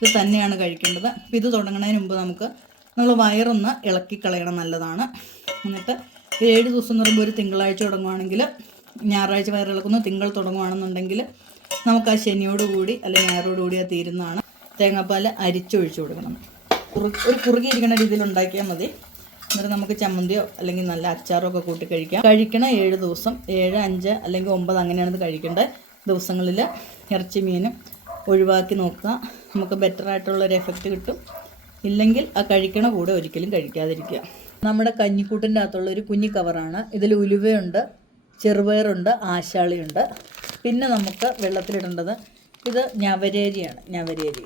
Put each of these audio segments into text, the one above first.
ഇത് തന്നെയാണ് കഴിക്കേണ്ടത്. അപ്പോൾ ഇത് തുടങ്ങുന്നതിന് മുമ്പ് നമ്മൾ വയറൊന്ന് ഇളക്കി കളയണം, നല്ലതാണ്. എന്നിട്ട് 7 ദിവസം എന്ന് പറയുമ്പോൾ ഒരു തിങ്കളാഴ്ച തുടങ്ങുവാണെങ്കിൽ ഞായറാഴ്ച വയറിളക്കുന്നു, തിങ്കൾ തുടങ്ങുകയാണെന്നുണ്ടെങ്കിൽ നമുക്ക് ആ ശനിയോടുകൂടി അല്ലെങ്കിൽ ഞായറോടുകൂടി അത് തീരുന്നതാണ്. തേങ്ങാപ്പാൽ അരിച്ചൊഴിച്ച് കൊടുക്കണം. ഒരു കുറുകിയിരിക്കുന്ന രീതിയിൽ ഉണ്ടാക്കിയാൽ മതി. എന്നിട്ട് നമുക്ക് ചമ്മന്തിയോ അല്ലെങ്കിൽ നല്ല അച്ചാറോ ഒക്കെ കൂട്ടി കഴിക്കാം. കഴിക്കണ 7 ദിവസം, 7, 5 അല്ലെങ്കിൽ 9 അങ്ങനെയാണ് കഴിക്കേണ്ട ദിവസങ്ങളിൽ ഇറച്ചി മീനും ഒഴിവാക്കി നോക്കുക. നമുക്ക് ബെറ്റർ ആയിട്ടുള്ളൊരു എഫക്റ്റ് കിട്ടും. ഇല്ലെങ്കിൽ ആ കഴിക്കണ കൂടെ ഒരിക്കലും കഴിക്കാതിരിക്കുക. നമ്മുടെ കഞ്ഞിക്കൂട്ടിൻ്റെ അകത്തുള്ള ഒരു കുഞ്ഞി കവറാണ്. ഇതിൽ ഉലുവയുണ്ട്, ചെറുപയറുണ്ട്, ആശാളിയുണ്ട്. പിന്നെ നമുക്ക് വെള്ളത്തിലിടേണ്ടത് ഇത് ഞവരേരിയാണ്. ഞവരേരി.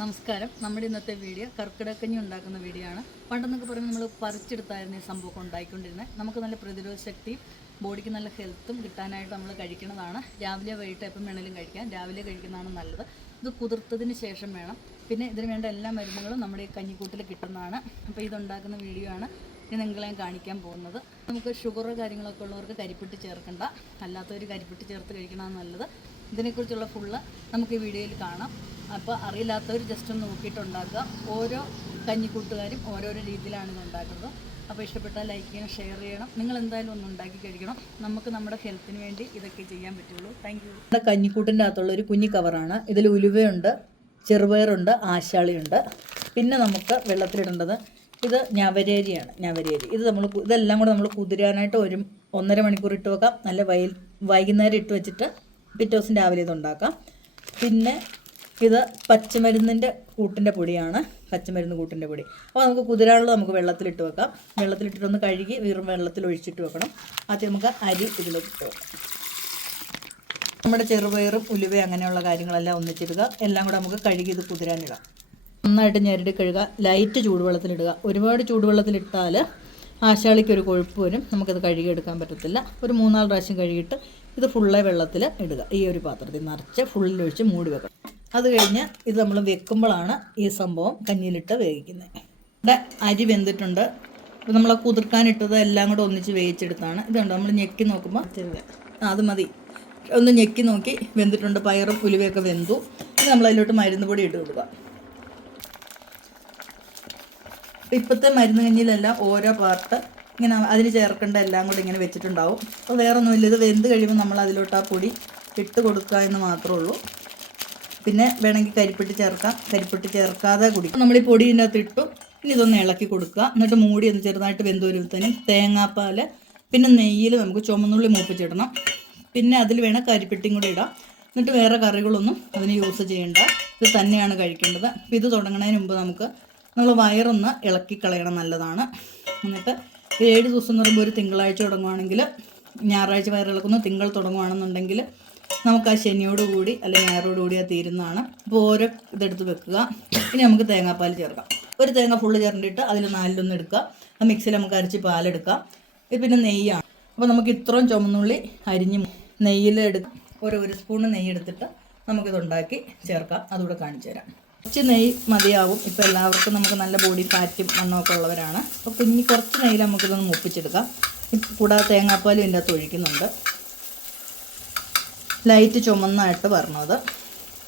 നമസ്കാരം. നമ്മുടെ ഇന്നത്തെ വീഡിയോ കർക്കിടക്കഞ്ഞി ഉണ്ടാക്കുന്ന വീഡിയോ ആണ്. പണ്ടെന്നൊക്കെ പറയുമ്പോൾ നമ്മൾ പറിച്ചെടുത്തായിരുന്നു ഈ സംഭവമൊക്കെ ഉണ്ടായിക്കൊണ്ടിരുന്നത്. നമുക്ക് നല്ല പ്രതിരോധ ശക്തിയും ബോഡിക്ക് നല്ല ഹെൽത്തും കിട്ടാനായിട്ട് നമ്മൾ കഴിക്കുന്നതാണ്. രാവിലെ വൈകിട്ട് എപ്പം വേണമെങ്കിലും കഴിക്കാം. രാവിലെ കഴിക്കുന്നതാണ് നല്ലത്. ഇത് കുതിർത്തതിന് ശേഷം വേണം. പിന്നെ ഇതിന് വേണ്ട എല്ലാ മരുന്നുകളും നമ്മുടെ ഈ കഞ്ഞിക്കൂട്ടിൽ കിട്ടുന്നതാണ്. അപ്പോൾ ഇതുണ്ടാക്കുന്ന വീഡിയോ ആണ് ഇനി നിങ്ങളെ കാണിക്കാൻ പോകുന്നത്. നമുക്ക് ഷുഗറോ കാര്യങ്ങളൊക്കെ ഉള്ളവർക്ക് കരിപ്പെട്ടി ചേർക്കണ്ട, അല്ലാത്തവർ കരിപ്പെട്ടി ചേർത്ത് കഴിക്കണമെന്ന് നല്ലത്. ഇതിനെക്കുറിച്ചുള്ള ഫുള്ള് നമുക്ക് ഈ വീഡിയോയിൽ കാണാം. അപ്പോൾ അറിയില്ലാത്തവർ ജസ്റ്റ് ഒന്ന് നോക്കിയിട്ട് ഉണ്ടാക്കുക. ഓരോ കഞ്ഞിക്കൂട്ടുകാരും ഓരോരോ രീതിയിലാണ് ഇത് ഉണ്ടാക്കുന്നത്. അപ്പോൾ ഇഷ്ടപ്പെട്ടാൽ ലൈക്ക് ചെയ്യണം, ഷെയർ ചെയ്യണം. നിങ്ങൾ എന്തായാലും ഒന്ന് ഉണ്ടാക്കി കഴിക്കണം. നമുക്ക് നമ്മുടെ ഹെൽത്തിന് വേണ്ടി ഇതൊക്കെ ചെയ്യാൻ പറ്റുള്ളൂ. Thank you. നമ്മുടെ കഞ്ഞിക്കൂട്ടിൻ്റെ അകത്തുള്ള ഒരു കുഞ്ഞി കവറാണ്. ഇതിൽ ഉലുവയുണ്ട്, ചെറുപയറുണ്ട്, ആശാളിയുണ്ട്. പിന്നെ നമുക്ക് വെള്ളത്തിലിടേണ്ടത് ഇത് ഞവരേരിയാണ്. ഞവരേരി ഇതെല്ലാം കൂടെ നമ്മൾ കുതിരാനായിട്ട് 1.5 മണിക്കൂർ ഇട്ട് വെക്കാം. നല്ല വൈകുന്നേരം ഇട്ട് വെച്ചിട്ട് പിറ്റേ ദിവസം രാവിലെ ഇത് ഉണ്ടാക്കാം. പിന്നെ ഇത് പച്ചമരുന്നിൻ്റെ കൂട്ടിൻ്റെ പൊടിയാണ്. പച്ചമരുന്ന് കൂട്ടിൻ്റെ പൊടി. അപ്പോൾ നമുക്ക് കുതിരാനുള്ളത് നമുക്ക് വെള്ളത്തിലിട്ട് വെക്കാം. വെള്ളത്തിലിട്ടിട്ടൊന്ന് കഴുകി വീറും വെള്ളത്തിൽ ഒഴിച്ചിട്ട് വെക്കണം. ആദ്യം നമുക്ക് അരി ഇതിലേക്ക് ഇട്ട് വെക്കാം. നമ്മുടെ ചെറുപയറും ഉലുവയും അങ്ങനെയുള്ള കാര്യങ്ങളെല്ലാം ഒന്നിച്ചിടുക. എല്ലാം കൂടെ നമുക്ക് കഴുകി ഇത് കുതിരാനിടാം. നന്നായിട്ട് ഞെരടി കഴുകുക. ലൈറ്റ് ചൂടുവെള്ളത്തിലിടുക. ഒരുപാട് ചൂടുവെള്ളത്തിലിട്ടാൽ ആശാളിക്കൊരു കൊഴുപ്പ് വരും. നമുക്കത് കഴുകിയെടുക്കാൻ പറ്റത്തില്ല. ഒരു 3-4 പ്രാവശ്യം കഴുകിയിട്ട് ഇത് ഫുള്ളെ വെള്ളത്തിൽ ഇടുക. ഈ ഒരു പാത്രത്തിൽ നിറച്ച് ഫുള്ളിലൊഴിച്ച് മൂടി വെക്കണം. അത് കഴിഞ്ഞ് ഇത് നമ്മൾ വെക്കുമ്പോഴാണ് ഈ സംഭവം കഞ്ഞിയിലിട്ട് വേവിക്കുന്നത്. ഇവിടെ അരി വെന്തിട്ടുണ്ട്. ഇപ്പോൾ നമ്മൾ കുതിർക്കാനിട്ടത് എല്ലാം കൂടെ ഒന്നിച്ച് വേവിച്ചെടുത്താണ്. ഇതുണ്ട് നമ്മൾ ഞെക്കി നോക്കുമ്പോൾ അത് മതി. ഒന്ന് ഞെക്കി നോക്കി വെന്തിട്ടുണ്ട്. പയറും ഉലുവയൊക്കെ വെന്തു. ഇത് നമ്മളതിലോട്ട് മരുന്ന് പൊടി ഇട്ട് കൊടുക്കുക. ഇപ്പോഴത്തെ മരുന്ന് കഞ്ഞിയിലെല്ലാം ഓരോ പാർട്ട് ഇങ്ങനെ അതിന് ചേർക്കേണ്ട എല്ലാം കൂടി ഇങ്ങനെ വെച്ചിട്ടുണ്ടാവും. അപ്പോൾ വേറെ ഒന്നുമില്ല. ഇത് വെന്ത് കഴിയുമ്പോൾ നമ്മൾ അതിലോട്ട് ആ പൊടി ഇട്ട് കൊടുക്കുക എന്ന് മാത്രമേ ഉള്ളൂ. പിന്നെ വേണമെങ്കിൽ കരിപ്പെട്ടി ചേർക്കാം. കരിപ്പെട്ടി ചേർക്കാതെ കുടിക്കും. നമ്മൾ ഈ പൊടിൻ്റെ അകത്ത് ഇട്ടു. ഇനി ഇതൊന്ന് ഇളക്കി കൊടുക്കുക. എന്നിട്ട് മൂടി ഒന്ന് ചെറുതായിട്ട് വെന്ത് വരുമ്പോഴത്തേനും തേങ്ങാപ്പാൽ പിന്നെ നെയ്യിൽ നമുക്ക് ചുമന്നുള്ളി മൂപ്പിച്ചിടണം. പിന്നെ അതിൽ വേണം കരിപ്പെട്ടിയും കൂടി ഇടാം. എന്നിട്ട് വേറെ കറികളൊന്നും അതിന് യൂസ് ചെയ്യേണ്ട. ഇത് തന്നെയാണ് കഴിക്കേണ്ടത്. അപ്പോൾ ഇത് തുടങ്ങുന്നതിന് മുമ്പ് നമ്മൾ വയറൊന്ന് ഇളക്കി കളയണം, നല്ലതാണ്. എന്നിട്ട് 7 ദിവസം എന്ന് പറയുമ്പോൾ ഒരു തിങ്കളാഴ്ച തുടങ്ങുവാണെങ്കിൽ ഞായറാഴ്ച വയറിളക്കുന്നു, തിങ്കൾ തുടങ്ങുകയാണെന്നുണ്ടെങ്കിൽ നമുക്ക് ആ ശനിയോടുകൂടി അല്ലെങ്കിൽ ഞായറോടുകൂടി അത് തീരുന്നതാണ്. അപ്പോൾ ഓരോ ഇതെടുത്ത് വെക്കുക. ഇനി നമുക്ക് തേങ്ങാപ്പാൽ ചേർക്കാം. ഒരു തേങ്ങ ഫുള്ള് ചേർന്നിട്ട് അതിൽ 4 എടുക്കുക. ആ മിക്സിയിൽ നമുക്ക് അരച്ച് പാലെടുക്കാം. ഇത് പിന്നെ നെയ്യാണ്. അപ്പോൾ നമുക്ക് ഇത്രയും ചുമന്നുള്ളി അരിഞ്ഞ് നെയ്യിൽ ഒരു സ്പൂണ് നെയ്യ് എടുത്തിട്ട് നമുക്കിതുണ്ടാക്കി ചേർക്കാം. അതുകൂടെ കാണിച്ചു തരാം. കുറച്ച് നെയ്യ് മതിയാവും. ഇപ്പോൾ എല്ലാവർക്കും നമുക്ക് നല്ല ബോഡി ഫാറ്റും മണ്ണമൊക്കെ ഉള്ളവരാണ്. അപ്പോൾ കുറച്ച് നെയ്യിൽ നമുക്കിതൊന്ന് മുപ്പിച്ചെടുക്കാം. കൂടാതെ തേങ്ങാപ്പാലും ഇതിൻ്റെ അകത്ത് ഒഴിക്കുന്നുണ്ട്. ലൈറ്റ് ചുമന്നായിട്ട് വരണത്.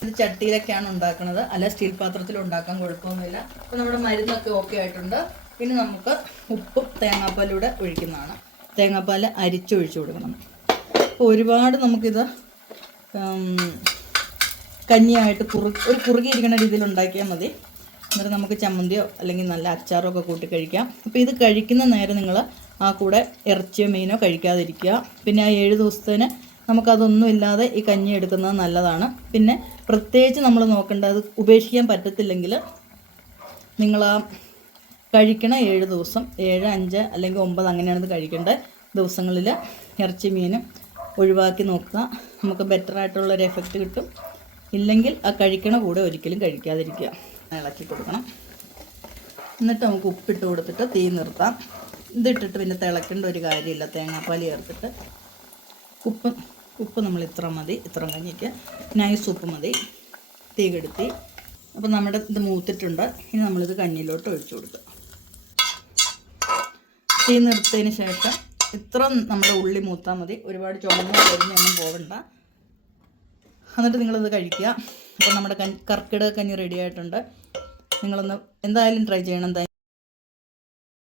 ഇത് ചട്ടിയിലൊക്കെയാണ് ഉണ്ടാക്കുന്നത്, അല്ല സ്റ്റീൽ പാത്രത്തിൽ ഉണ്ടാക്കാൻ കുഴപ്പമൊന്നുമില്ല. അപ്പോൾ നമ്മുടെ മരുന്നൊക്കെ ഓക്കെ ആയിട്ടുണ്ട്. പിന്നെ നമുക്ക് ഉപ്പും തേങ്ങാപ്പാലൂടെ ഒഴിക്കുന്നതാണ്. തേങ്ങാപ്പാൽ അരിച്ചൊഴിച്ച് കൊടുക്കണം. അപ്പോൾ ഒരുപാട് നമുക്കിത് കഞ്ഞിയായിട്ട് ഒരു കുറുകിയിരിക്കുന്ന രീതിയിൽ ഉണ്ടാക്കിയാൽ മതി. എന്നിട്ട് നമുക്ക് ചമ്മന്തിയോ അല്ലെങ്കിൽ നല്ല അച്ചാറോ ഒക്കെ കൂട്ടി കഴിക്കാം. അപ്പോൾ ഇത് കഴിക്കുന്ന നേരം നിങ്ങൾ ആ കൂടെ ഇറച്ചിയോ മീനോ കഴിക്കാതിരിക്കുക. പിന്നെ ആ 7 ദിവസത്തിന് നമുക്കതൊന്നും ഇല്ലാതെ ഈ കഞ്ഞി എടുക്കുന്നത് നല്ലതാണ്. പിന്നെ പ്രത്യേകിച്ച് നമ്മൾ നോക്കേണ്ടത് ഉപേക്ഷിക്കാൻ പറ്റത്തില്ലെങ്കിൽ നിങ്ങൾ ആ കഴിക്കണ 7 ദിവസം, 7, 5 അല്ലെങ്കിൽ 9 അങ്ങനെയാണ് കഴിക്കേണ്ട ദിവസങ്ങളിൽ ഇറച്ചി മീനും ഒഴിവാക്കി നോക്കുക. നമുക്ക് ബെറ്റർ ആയിട്ടുള്ളൊരു എഫക്റ്റ് കിട്ടും. ഇല്ലെങ്കിൽ ആ കഴിക്കണ കൂടെ ഒരിക്കലും കഴിക്കാതിരിക്കുക. ഇളക്കി കൊടുക്കണം. എന്നിട്ട് നമുക്ക് ഉപ്പിട്ട് കൊടുത്തിട്ട് തീ നിർത്താം. ഇതിട്ടിട്ട് പിന്നെ തിളക്കേണ്ട ഒരു കാര്യമില്ല. തേങ്ങാപ്പാൽ ചേർത്തിട്ട് ഉപ്പ് നമ്മൾ ഇത്ര മതി. ഇത്ര കഞ്ഞിക്ക് നൈസ് ഉപ്പ് മതി. തീ കെടുത്തി. അപ്പോൾ നമ്മുടെ ഇത് മൂത്തിട്ടുണ്ട്. ഇനി നമ്മളിത് കഞ്ഞിയിലോട്ട് ഒഴിച്ചു കൊടുക്കുക. തീ നിർത്തിയതിന് ശേഷം ഇത്ര നമ്മുടെ ഉള്ളി മൂത്താൽ മതി. ഒരുപാട് ചുമന്ന് കരിഞ്ഞൊന്നും പോകണ്ട. എന്നിട്ട് നിങ്ങളിത് കഴിക്കുക. അപ്പോൾ നമ്മുടെ കർക്കിടക കഞ്ഞി റെഡി ആയിട്ടുണ്ട്. നിങ്ങളൊന്ന് എന്തായാലും ട്രൈ ചെയ്യണം.